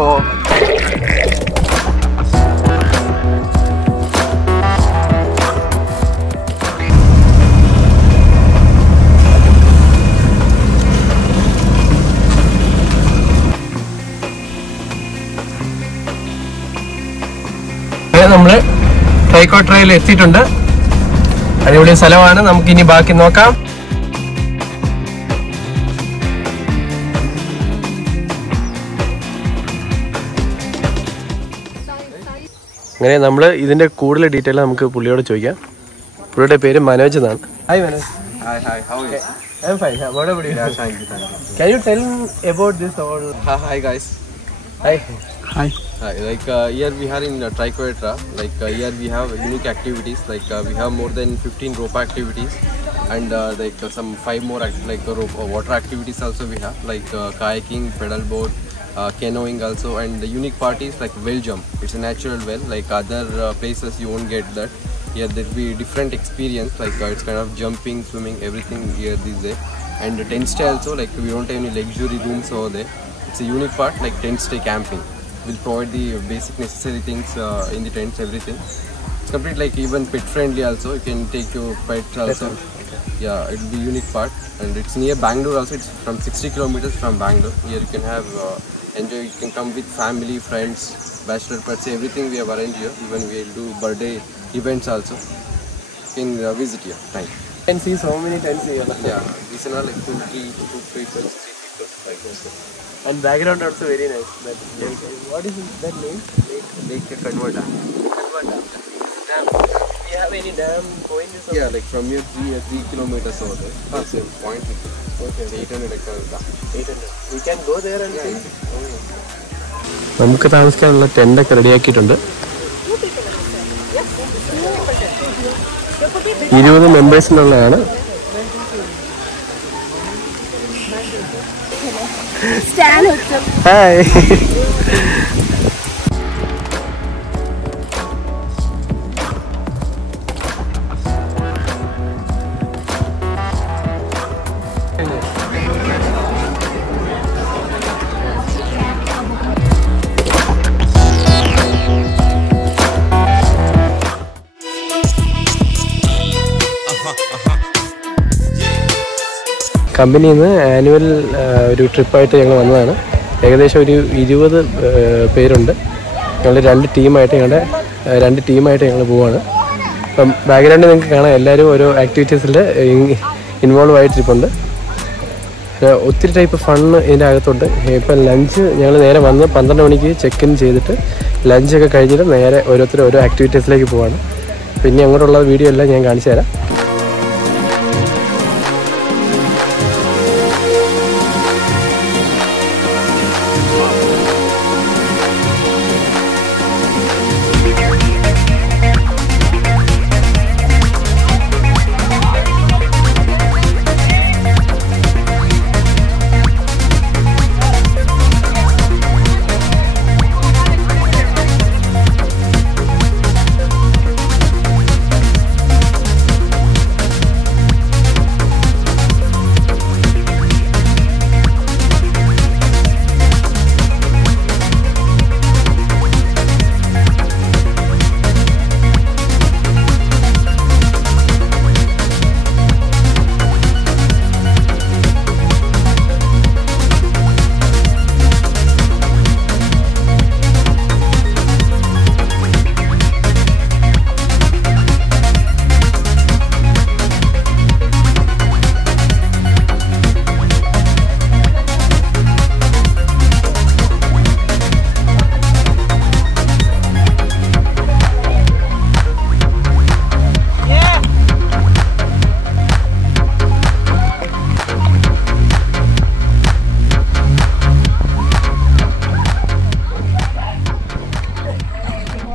Oh. നമ്മൾ ട്രൈക്കോട്രയിൽ എത്തിയിട്ടുണ്ട്. അടിപൊളി സ്ഥലമാണ്. നമുക്ക് ഇനി ബാക്കി നോക്കാം. അങ്ങനെ നമ്മൾ ഇതിന്റെ കൂടുതൽ ഡീറ്റെയിൽ നമുക്ക് പുള്ളിയോട് ചോദിക്കാം. പുള്ളിയുടെ പേര് മനോജ് എന്നാണ്. Hi Manoj. Hi, how are you? I'm fine. What about you? Yeah, thank you. Can you tell about this all? Hi guys. Hi. Hi. Like here we are in Triquetra. Like here we have unique activities. Like we have more than 15 rope activities, and like some 5 more water activities also we have. Like kayaking, pedal boat, canoeing also, and the unique part is like well jump. It's a natural well. Like other places you won't get that. Here there will be different experience. Like it's kind of jumping, swimming, everything here this day. And the tent stay also. Like we don't have any luxury rooms over there. It's a unique part. Like tent stay camping. We'll provide the basic necessary things in the tents, everything. It's complete like even pet friendly also. You can take your pet also. Okay. Yeah, it will be unique part, and it's near Bangalore also. It's from 60 kilometers from Bangalore. Here you can have enjoy. You can come with family, friends, bachelor parties, everything we have arranged here. Even we will do birthday events also. You can visit here. Thank you. You can see so many tents here. Yeah, these are like 2 people, 3 people. Like also. And background also very nice. But what is that name? Lake Kanva dam. Dam. We have any dam going this? Yeah, like from here 3 kilometers over there. That's a point. Okay. 800 acres. 800. We can go there and see. നമുക്ക് താമസിക്കാനുള്ള ടെൻ്റൊക്കെ റെഡിയാക്കിയിട്ടുണ്ട്. 20 മെമ്പേഴ്സിനുള്ളതാണ്. Hi. കമ്പനിയിൽ നിന്ന് annual ഒരു ട്രിപ്പായിട്ട് ഞങ്ങൾ വന്നതാണ്. ഏകദേശം ഒരു 20 പേരുണ്ട്. ഞങ്ങൾ 2 ടീമായിട്ട് ഞങ്ങൾ പോവാണ്. അപ്പം ബാക്ക്ഗ്രൗണ്ടിൽ നിങ്ങൾക്ക് കാണാം, എല്ലാവരും ഓരോ ആക്ടിവിറ്റീസിൽ ഇൻവോൾവ് ആയിട്ടിരിപ്പുണ്ട്. ഒത്തിരി ടൈപ്പ് ഫണ്ണ് ഇതിൻ്റെ അകത്തുണ്ട്. ഇപ്പം ലഞ്ച് ഞങ്ങൾ നേരെ വന്ന് 12 മണിക്ക് ചെക്ക് ഇൻ ചെയ്തിട്ട് ലഞ്ചൊക്കെ കഴിഞ്ഞിട്ട് നേരെ ഓരോരുത്തരും ഓരോ ആക്ടിവിറ്റീസിലേക്ക് പോവാണ്. പിന്നെ അങ്ങോട്ടുള്ള വീഡിയോ എല്ലാം ഞാൻ കാണിച്ചു തരാം.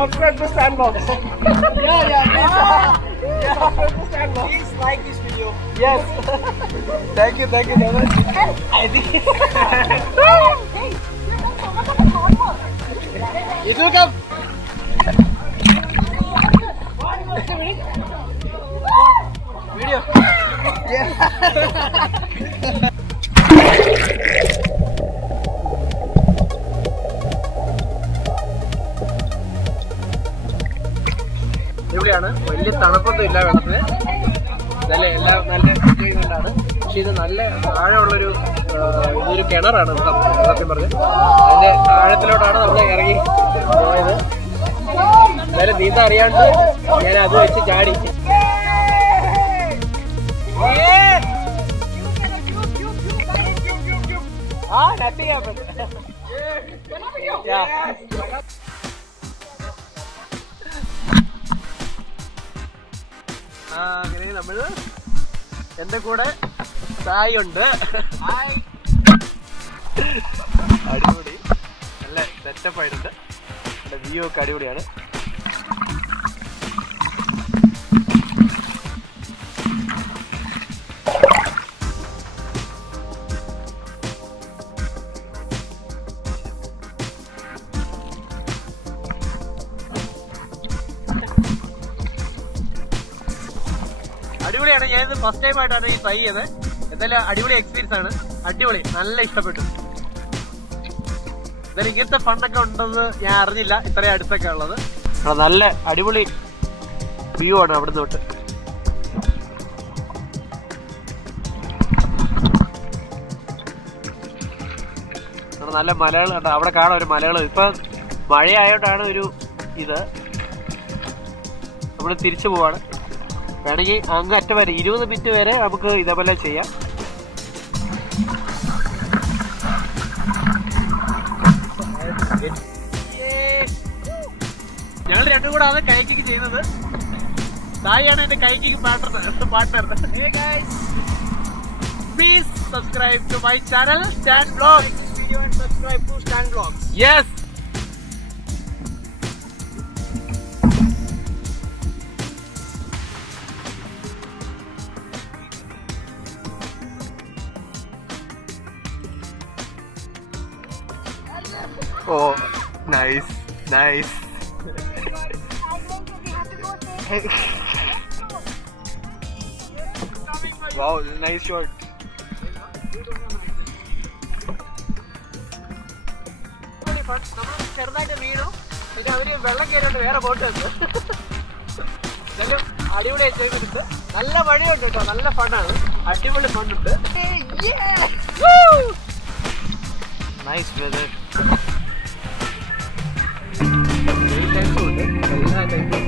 Subscribe to StaanVlogs. Please like this video. Yes. Thank you so much. It will come. Video. Yeah. വലിയ തണുപ്പൊന്നും ഇല്ല വെള്ളത്തിന്. നല്ല എല്ലാം നല്ല എൻജോയ്മെന്റാണ്. പക്ഷെ ഇത് നല്ല ആഴമുള്ളൊരു ഇതൊരു കിണറാണ് സത്യം പറഞ്ഞ്. അതിന്റെ ആഴത്തിലോട്ടാണ് നമ്മൾ ഇറങ്ങി പോയത്. എന്തായാലും നീന്താൻ അറിയാണ്ട് ഞാൻ അത് വെച്ച് ചാടി. nothing happened. Yeah. അങ്ങനെ നമ്മള് എന്റെ കൂടെ സായി ഉണ്ട്. അടിപൊളി, നല്ല സെറ്റപ്പ് ആയിട്ടുണ്ട്. വ്യൂ ഒക്കെ അടിപൊളിയാണ്. അടിപൊളിയാണ്. ഞാനിത് ഫസ്റ്റ് ടൈം ആയിട്ടാണ് ഈ ട്രൈ ചെയ്തത്. എന്തായാലും അടിപൊളി എക്സ്പീരിയൻസ് ആണ്. അടിപൊളി, നല്ല ഇഷ്ടപ്പെട്ടു. എന്തായാലും ഇങ്ങനത്തെ ഫണ്ടൊക്കെ ഉണ്ടെന്ന് ഞാൻ അറിഞ്ഞില്ല, ഇത്രയും അടുത്തൊക്കെ ഉള്ളത്. നല്ല അടിപൊളി വ്യൂ ആണ് അവിടെ തൊട്ട്. നല്ല മലകൾ കണ്ടോ, അവിടെ കാണാം ഒരു മലകൾ. ഇപ്പൊ മഴയായോണ്ടാണ് ഒരു ഇത്. നമ്മൾ തിരിച്ചു പോവാണ്. വേണമെങ്കിൽ അങ്ങ് അറ്റം വരെ 20 മിനിറ്റ് വരെ നമുക്ക് ഇതേപോലെ ചെയ്യാം. ഞങ്ങൾ രണ്ടും കൂടെ ആണ് കൈക്കിങ് ചെയ്യുന്നത്. സായിയാണ് എന്റെ kayaking partner. Please subscribe to my channel staanvlogs. Video and subscribe to staanvlogs. Yes. Oh, nice. Wow, nice shot. നമ്മൾ ചെറുതായിട്ട് വീണു. പിന്നെ അവര് വെള്ളം കയറിയിട്ട് വേറെ ബോട്ട് ഉണ്ട്. എന്നാലും അടിപൊളി എൻജോയ്മെന്റ്. നല്ല മഴയുണ്ട് കേട്ടോ, നല്ല ഫണ്ണാണ്. അടിപൊളി ഫണ്ണുണ്ട്. Nice weather. എല്ലാ ടൈപ്പും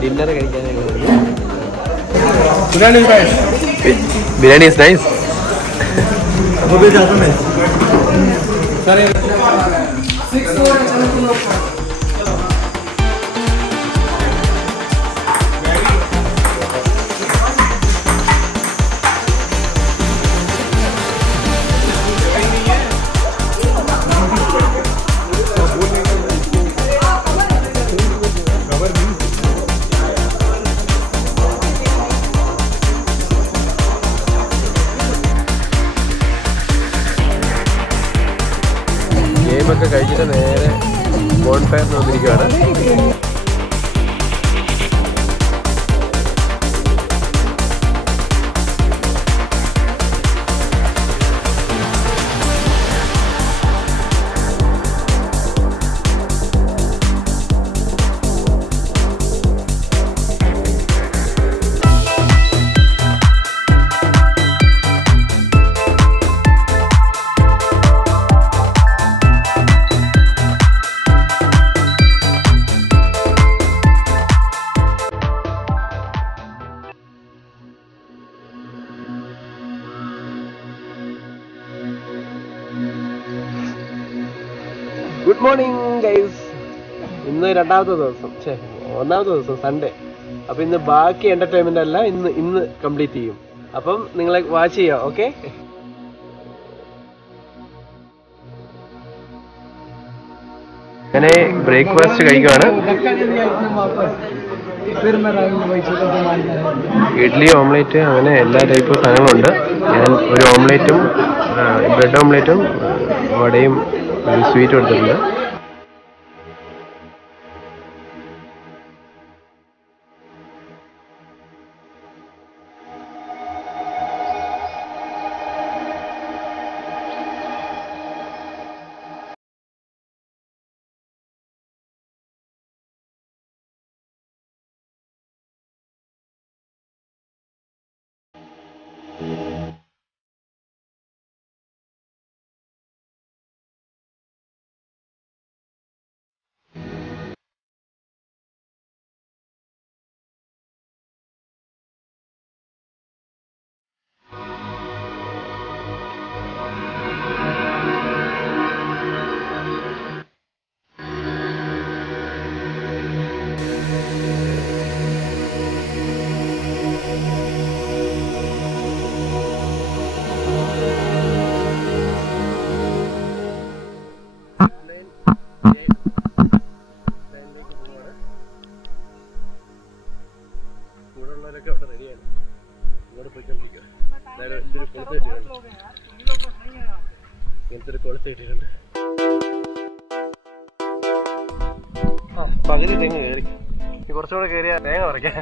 ഡിന്നർ കഴിക്കാൻ. Biryani is nice. ഊണൊക്കെ കഴിച്ചിട്ട് നേരെ ബോൺ ഫയറിന് വന്നിരിക്കുകയാണ്. Good morning guys. ഇന്ന് രണ്ടാമത്തെ ദിവസം, ഒന്നാമത്തെ ദിവസം സൺഡേ. അപ്പം ഇന്ന് ബാക്കി എൻ്റർടൈൻമെൻ്റ് അല്ല, ഇന്ന് കംപ്ലീറ്റ് ചെയ്യും. അപ്പം നിങ്ങളെ വാച്ച് ചെയ്യാം. ഓക്കെ, അങ്ങനെ ബ്രേക്ക്ഫാസ്റ്റ് കഴിക്കുകയാണ്. ഇഡ്ഡലി, ഓംലേറ്റ്, അങ്ങനെ എല്ലാ ടൈപ്പ് സാധനങ്ങളുണ്ട്. ഞാൻ ഒരു ഓംലേറ്റും ബ്രെഡ് ഓംലേറ്റും വടയും സ്വീറ്റ് എടുത്തിട്ടുണ്ട്. പകുതി തെങ്ങ് കയറി, കുറച്ചുകൂടെ കയറിയ തേങ്ങ പറിക്കാൻ.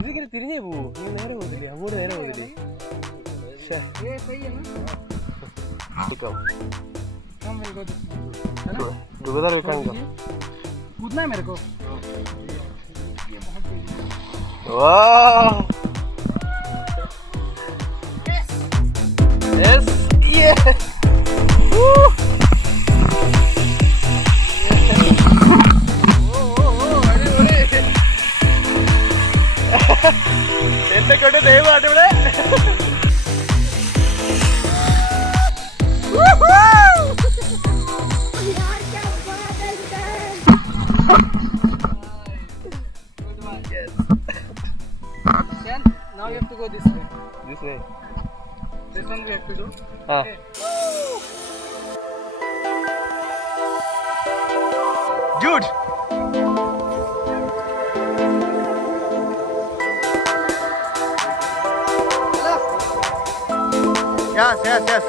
ഇതിങ്ങനെ തിരിഞ്ഞേ പോവൂ, നീ നേരെ പോകത്തില്ലേ? അങ്ങോട്ട് നേരെ പോകത്തില്ലേ? कूदना है मेरे को। वाह, yes, yeah, woo, എന്നെ കൊണ്ട് ദൈവമാണ് ഇവിടെ. Now you have to go this way. This way. This one we have to do. Okay. Dude. Yes, yes, yes.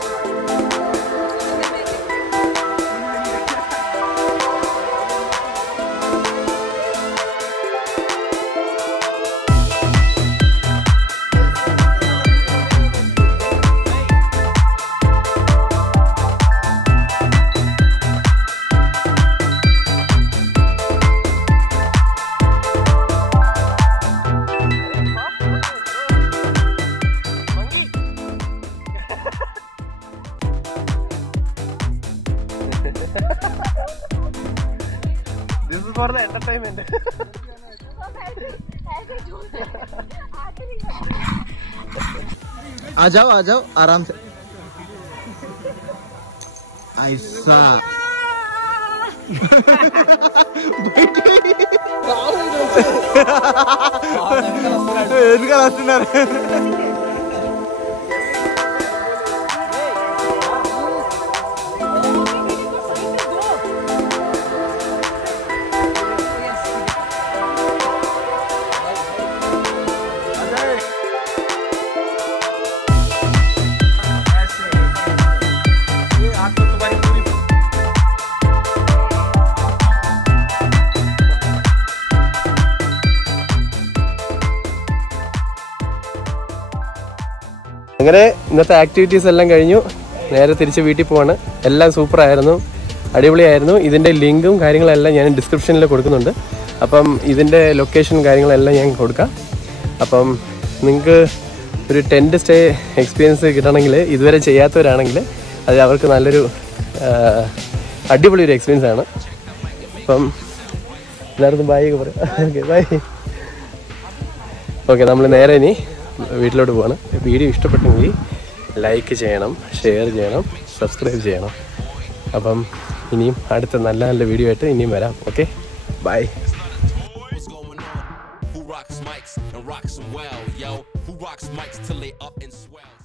This is for the entertainment. आ जाओ आराम से ऐसा അങ്ങനെ ഇന്നത്തെ ആക്ടിവിറ്റീസ് എല്ലാം കഴിഞ്ഞു. നേരെ തിരിച്ച് വീട്ടിൽ പോവാണ്. എല്ലാം സൂപ്പറായിരുന്നു, അടിപൊളിയായിരുന്നു. ഇതിൻ്റെ ലിങ്കും കാര്യങ്ങളെല്ലാം ഞാൻ ഡിസ്ക്രിപ്ഷനിൽ കൊടുക്കുന്നുണ്ട്. അപ്പം ഇതിൻ്റെ ലൊക്കേഷൻ കാര്യങ്ങളെല്ലാം ഞാൻ കൊടുക്കാം. അപ്പം നിങ്ങൾക്ക് ഒരു ടെൻറ്റ് സ്റ്റേ എക്സ്പീരിയൻസ് കിട്ടണമെങ്കിൽ, ഇതുവരെ ചെയ്യാത്തവരാണെങ്കിൽ അത് അവർക്ക് നല്ലൊരു അടിപൊളി ഒരു എക്സ്പീരിയൻസ് ആണ്. അപ്പം എല്ലായിടത്തും ബൈ ഒക്കെ പറയാം. Okay bye. ഓക്കെ, നമ്മൾ നേരെ ഇനി വീട്ടിലോട്ട് പോവാണ്. വീഡിയോ ഇഷ്ടപ്പെട്ടെങ്കിൽ ലൈക്ക് ചെയ്യണം, ഷെയർ ചെയ്യണം, സബ്സ്ക്രൈബ് ചെയ്യണം. അപ്പം ഇനിയും അടുത്ത നല്ല നല്ല വീഡിയോ ആയിട്ട് ഇനിയും വരാം. Okay bye. Rocks mics and rocks them well, yo. Who rocks mics till they up and swell?